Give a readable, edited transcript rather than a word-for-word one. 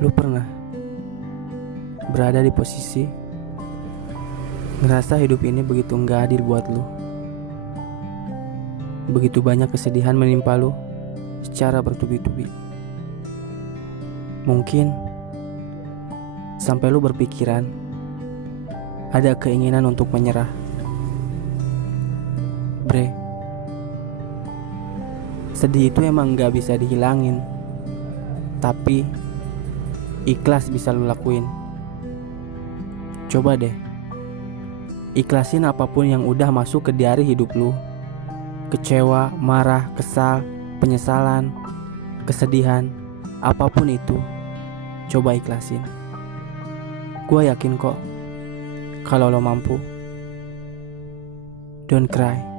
Lu pernah berada di posisi ngerasa hidup ini begitu gak adil buat lu. Begitu banyak kesedihan menimpa lu secara bertubi-tubi. Mungkin sampai lu berpikiran ada keinginan untuk menyerah. Bre, sedih itu emang gak bisa dihilangin, tapi ikhlas bisa lu lakuin. Coba deh ikhlasin apapun yang udah masuk ke diari hidup lu. Kecewa, marah, kesal, penyesalan, kesedihan, apapun itu, coba ikhlasin. Gua yakin kok kalau lo mampu. Don't cry.